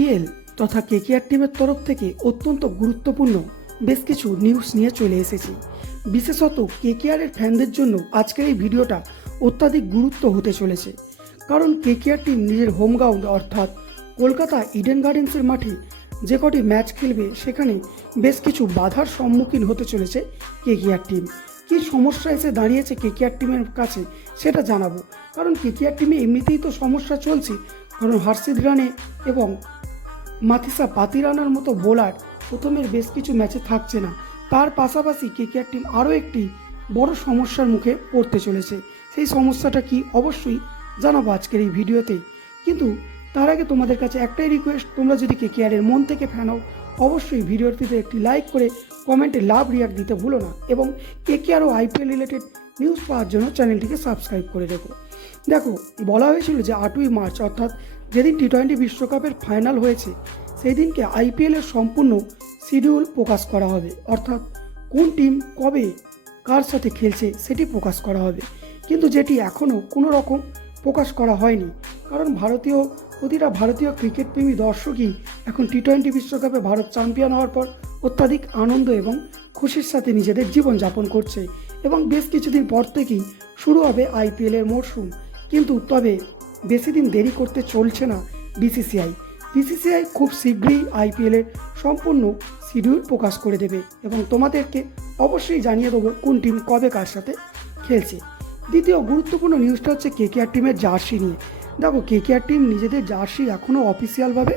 IPL তথা KKR টিমের তরফ থেকে অত্যন্ত গুরুত্বপূর্ণ বেশ কিছু নিউজ নিয়ে চলে এসেছি। বিশেষত কেকেআরের ফ্যানদের জন্য আজকের এই ভিডিওটা অত্যাধিক গুরুত্ব হতে চলেছে, কারণ কেকেআর টিম নিজের হোম গ্রাউন্ড অর্থাৎ কলকাতা ইডেন গার্ডেন্সের মাঠে যে কটি ম্যাচ খেলবে সেখানে বেশ কিছু বাধার সম্মুখীন হতে চলেছে কেকেআর টিম। কী সমস্যা এসে দাঁড়িয়েছে কেকেআর টিমের কাছে সেটা জানাবো, কারণ কেকেআর টিমে এমনিতেই তো সমস্যা চলছে, কারণ হর্ষিত রানে এবং মাথিসা পাতিরানার মতো বোলার প্রথমের বেশ কিছু ম্যাচে থাকছে না। তার পাশাপাশি কেকেআর টিম আরও একটি বড় সমস্যার মুখে পড়তে চলেছে। সেই সমস্যাটা কি অবশ্যই জানাবো আজকের এই ভিডিওতেই। কিন্তু তার আগে তোমাদের কাছে একটাই রিকোয়েস্ট, তোমরা যদি কেকেআরের মন থেকে ফ্যান হও অবশ্যই ভিডিওটিতে একটি লাইক করে কমেন্টে লাভ রিয়াক্ট দিতে ভুলো না, এবং কেকেআর ও আইপিএল রিলেটেড নিউজ পাওয়ার জন্য চ্যানেলটিকে সাবস্ক্রাইব করে রেখো। দেখো, বলা হয়েছিল যে 8ই মার্চ অর্থাৎ যেদিন টি-20 বিশ্বকাপের ফাইনাল হয়েছে সেই দিনকে আইপিএলের সম্পূর্ণ শিডিউল প্রকাশ করা হবে, অর্থাৎ কোন টিম কবে কার সাথে খেলছে সেটি প্রকাশ করা হবে। কিন্তু যেটি এখনও কোনো রকম প্রকাশ করা হয়নি, কারণ প্রতিটা ভারতীয় ক্রিকেট প্রেমী দর্শকই এখন টি-20 বিশ্বকাপে ভারত চ্যাম্পিয়ন হওয়ার পর অত্যাধিক আনন্দ এবং খুশির সাথে নিজেদের জীবনযাপন করছে, এবং বেশ কিছুদিন পর থেকেই শুরু হবে আইপিএলের মরশুম। কিন্তু তবে বেশি দিন দেরি করতে চলছে না বিসিসিআই খুব শীঘ্রই আইপিএলের সম্পূর্ণ শিডিউল প্রকাশ করে দেবে, এবং তোমাদেরকে অবশ্যই জানিয়ে দেবো কোন টিম কবে কার সাথে খেলছে। দ্বিতীয় গুরুত্বপূর্ণ নিউজটা হচ্ছে কেকেআর টিমের জার্সি নিয়ে। দেখো, কেকেআর টিম নিজেদের জার্সি এখনও অফিসিয়ালভাবে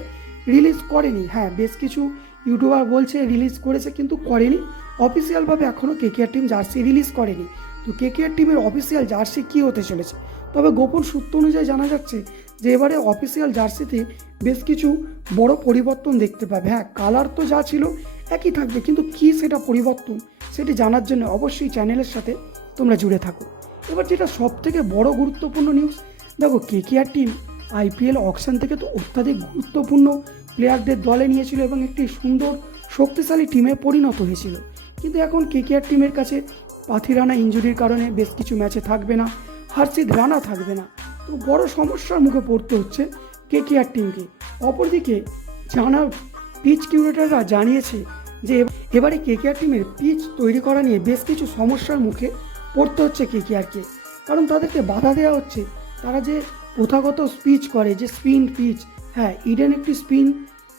রিলিজ করেনি। হ্যাঁ, বেশ কিছু ইউটিউবার বলছে রিলিজ করেছে, কিন্তু করেনি অফিসিয়ালভাবে। এখনও কেকেআর টিম জার্সি রিলিজ করেনি। তো কেকেআর টিমের অফিসিয়াল জার্সি কী হতে চলেছে? তবে গোপন সূত্র অনুযায়ী জানা যাচ্ছে যে এবারে অফিসিয়াল জার্সিতে বেশ কিছু বড় পরিবর্তন দেখতে পাবে। হ্যাঁ, কালার তো যা ছিল একই থাকবে, কিন্তু কী সেটা পরিবর্তন সেটি জানার জন্য অবশ্যই চ্যানেলের সাথে তোমরা জুড়ে থাকো। এবার যেটা সবথেকে বড় গুরুত্বপূর্ণ নিউজ, দেখো কেকেআর টিম আইপিএল অকশন থেকে তো অত্যাধিক গুরুত্বপূর্ণ প্লেয়ারদের দলে নিয়েছিল এবং একটি সুন্দর শক্তিশালী টিমে পরিণত হয়েছিল। কিন্তু এখন কেকেআর টিমের কাছে পাথিরানা ইনজুরির কারণে বেশ কিছু ম্যাচে থাকবে না, হর্ষিত রানা থাকবে না। তো বড় সমস্যার মুখে পড়তে হচ্ছে কেকেআর টিমকে। অপরদিকে পিচ কিউরেটররা জানিয়েছে যে এবারে কেকেআর টিমের পিচ তৈরি করা নিয়ে বেশ কিছু সমস্যার মুখে পড়তে হচ্ছে কেকেআরকে, কারণ তাদেরকে বাধা দেওয়া হচ্ছে। তারা যে প্রথাগত পিচ করে, যে স্পিন পিচ, হ্যাঁ ইডেন একটি স্পিন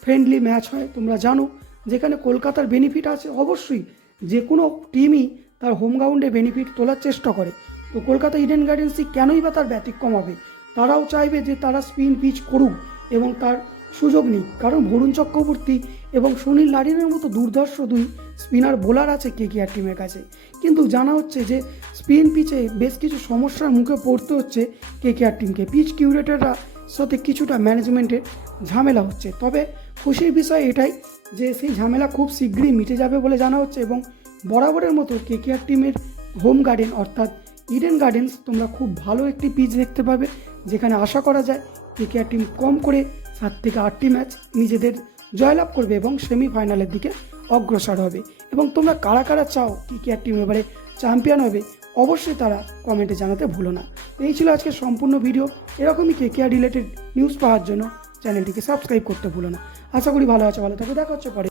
ফ্রেন্ডলি ম্যাচ হয় তোমরা জানো, যেখানে কলকাতার বেনিফিট আছে। অবশ্যই যে কোনো টিমই তার হোম গ্রাউন্ডে বেনিফিট তোলার চেষ্টা করে, তো কলকাতা ইডেন গার্ডেন্সই কেনই বা তার ব্যতিক্রম হবে? তারাও চাইবে যে তারা স্পিন পিচ করুক এবং তার সুযোগ নিক, কারণ বরুণ চক্রবর্তী এবং সুনীল নারিনের মতো দুর্ধর্ষ দুই স্পিনার বোলার আছে কেকেআর টিমের কাছে। কিন্তু জানা হচ্ছে যে স্পিন পিচে বেশ কিছু সমস্যার মুখে পড়তে হচ্ছে কেকেআর টিমকে। পিচ কিউরেটররা সাথে কিছুটা ম্যানেজমেন্টের ঝামেলা হচ্ছে। তবে খুশির বিষয় এটাই যে সেই ঝামেলা খুব শীঘ্রই মিটে যাবে বলে জানা হচ্ছে, এবং বরাবরের মতো কেকেআর টিমের হোম গার্ডেন অর্থাৎ ইডেন গার্ডেন্স তোমরা খুব ভালো একটি পিচ দেখতে পাবে, যেখানে আশা করা যায় কেকেআর টিম কম করে 7 থেকে 8টি ম্যাচ নিজেদের জয়লাভ করবে এবং সেমিফাইনালের দিকে অগ্রসর হবে। এবং তোমরা কারা কারা চাও কেকেআর টিম এবারে চ্যাম্পিয়ন হবে অবশ্যই তারা কমেন্টে জানাতে ভুলো না। এই ছিল আজকের সম্পূর্ণ ভিডিও। এরকমই কেকেআর রিলেটেড নিউজ পাওয়ার জন্য চ্যানেলটিকে সাবস্ক্রাইব করতে ভুলো না। আশা করি ভালো আছে, ভালো থাকবে, দেখা হচ্ছে পরে।